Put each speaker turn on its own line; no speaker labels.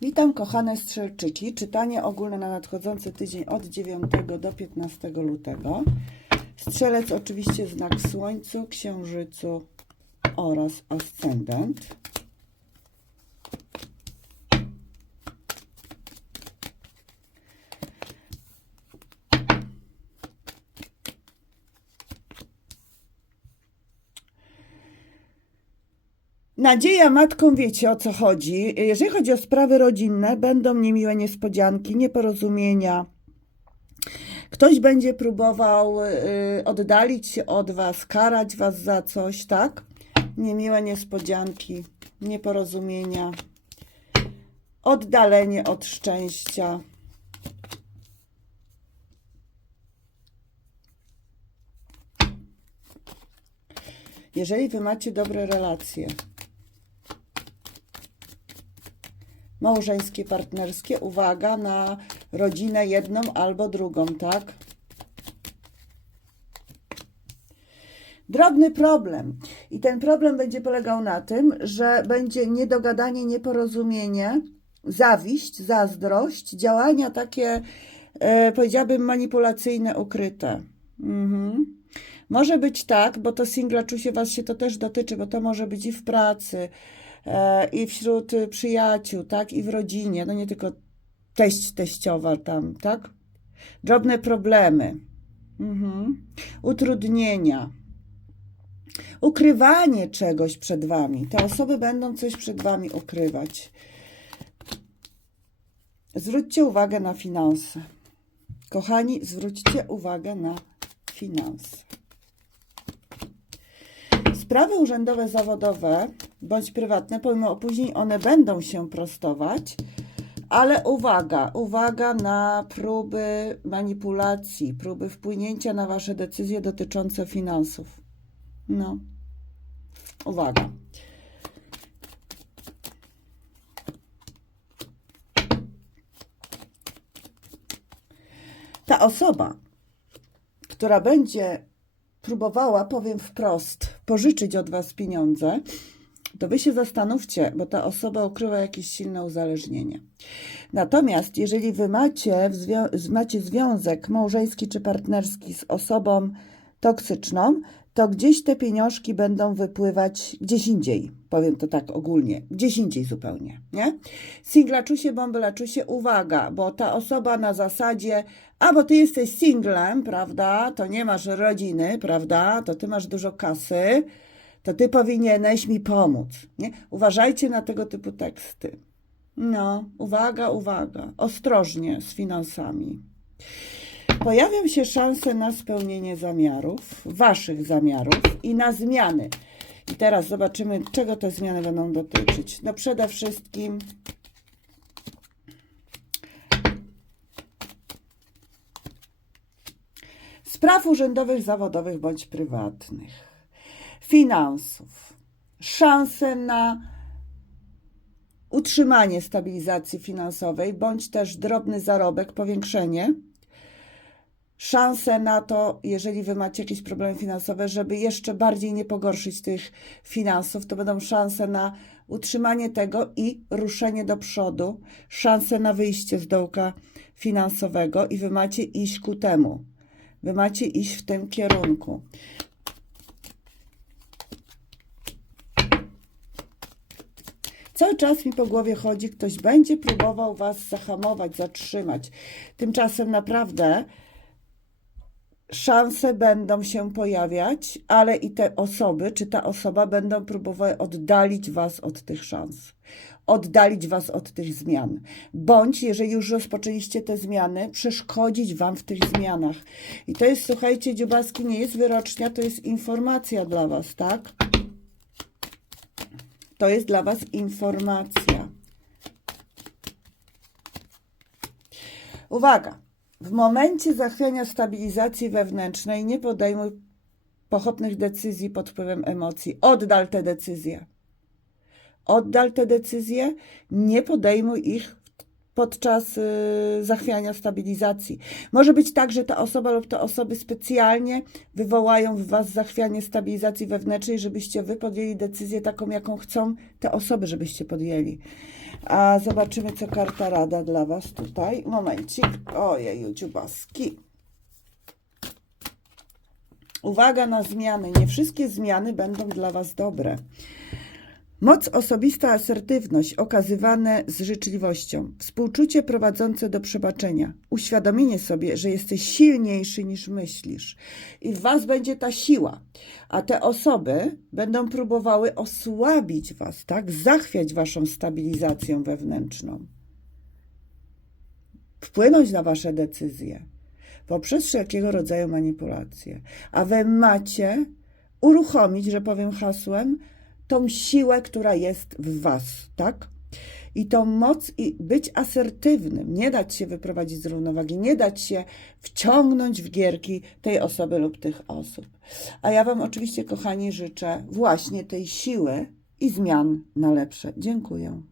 Witam kochane strzelczyki. Czytanie ogólne na nadchodzący tydzień od 9 do 15 lutego. Strzelec oczywiście znak Słońcu, Księżycu oraz ascendent. Nadzieja matką wiecie o co chodzi. Jeżeli chodzi o sprawy rodzinne, będą niemiłe niespodzianki, nieporozumienia. Ktoś będzie próbował y, oddalić się od was, karać was za coś, tak? Niemiłe niespodzianki, nieporozumienia, oddalenie od szczęścia. Jeżeli wy macie dobre relacje, małżeńskie, partnerskie, uwaga na rodzinę jedną albo drugą, tak? Drobny problem. I ten problem będzie polegał na tym, że będzie niedogadanie, nieporozumienie, zawiść, zazdrość, działania takie, e, powiedziałabym, manipulacyjne, ukryte. Mhm. Może być tak, bo to singla czusie was się to też dotyczy, bo to może być i w pracy, i wśród y, przyjaciół, tak, i w rodzinie, no nie tylko teść, teściowa tam, tak? Drobne problemy, mhm. utrudnienia, ukrywanie czegoś przed wami. Te osoby będą coś przed wami ukrywać. Zwróćcie uwagę na finanse. Kochani, zwróćcie uwagę na finanse. Sprawy urzędowe, zawodowe bądź prywatne, pomimo opóźnień, one będą się prostować, ale uwaga, uwaga na próby manipulacji, próby wpłynięcia na Wasze decyzje dotyczące finansów. No, uwaga. Ta osoba, która będzie próbowała, powiem wprost, pożyczyć od Was pieniądze, to Wy się zastanówcie, bo ta osoba ukrywa jakieś silne uzależnienie. Natomiast jeżeli Wy macie, zwią- macie związek małżeński czy partnerski z osobą toksyczną, to gdzieś te pieniążki będą wypływać gdzieś indziej. Powiem to tak ogólnie, gdzieś indziej zupełnie, nie? Singlaczusie, bąbelaczusie, uwaga, bo ta osoba na zasadzie, a bo ty jesteś singlem, prawda, to nie masz rodziny, prawda, to ty masz dużo kasy, to ty powinieneś mi pomóc, nie? Uważajcie na tego typu teksty. No, uwaga, uwaga, ostrożnie z finansami. Pojawią się szanse na spełnienie zamiarów, waszych zamiarów i na zmiany. I teraz zobaczymy, czego te zmiany będą dotyczyć. No przede wszystkim spraw urzędowych, zawodowych bądź prywatnych, finansów, szanse na utrzymanie stabilizacji finansowej bądź też drobny zarobek, powiększenie szanse na to, jeżeli wy macie jakieś problemy finansowe, żeby jeszcze bardziej nie pogorszyć tych finansów, to będą szanse na utrzymanie tego i ruszenie do przodu, szanse na wyjście z dołka finansowego i wy macie iść ku temu. Wy macie iść w tym kierunku. Cały czas mi po głowie chodzi, ktoś będzie próbował was zahamować, zatrzymać. Tymczasem naprawdę szanse będą się pojawiać, ale i te osoby, czy ta osoba będą próbowały oddalić Was od tych szans, oddalić Was od tych zmian. Bądź, jeżeli już rozpoczęliście te zmiany, przeszkodzić Wam w tych zmianach. I to jest, słuchajcie, Dziubaski, nie jest wyrocznia, to jest informacja dla Was, tak? To jest dla Was informacja. Uwaga! W momencie zachwiania stabilizacji wewnętrznej nie podejmuj pochopnych decyzji pod wpływem emocji. Oddal te decyzje. Oddal te decyzje, nie podejmuj ich podczas y, zachwiania stabilizacji. Może być tak, że ta osoba lub te osoby specjalnie wywołają w Was zachwianie stabilizacji wewnętrznej, żebyście Wy podjęli decyzję taką, jaką chcą te osoby, żebyście podjęli. A zobaczymy, co karta rada dla Was tutaj. Momencik. Ojej, dziubaski. Uwaga na zmiany. Nie wszystkie zmiany będą dla Was dobre. Moc osobista, asertywność okazywane z życzliwością, współczucie prowadzące do przebaczenia, uświadomienie sobie, że jesteś silniejszy niż myślisz. I w Was będzie ta siła, a te osoby będą próbowały osłabić Was, tak? Zachwiać Waszą stabilizacją wewnętrzną, wpłynąć na Wasze decyzje poprzez wszelkiego rodzaju manipulacje, a Wy macie uruchomić, że powiem hasłem, tą siłę, która jest w Was, tak? I tą moc, i być asertywnym, nie dać się wyprowadzić z równowagi, nie dać się wciągnąć w gierki tej osoby lub tych osób. A ja Wam oczywiście, kochani, życzę właśnie tej siły i zmian na lepsze. Dziękuję.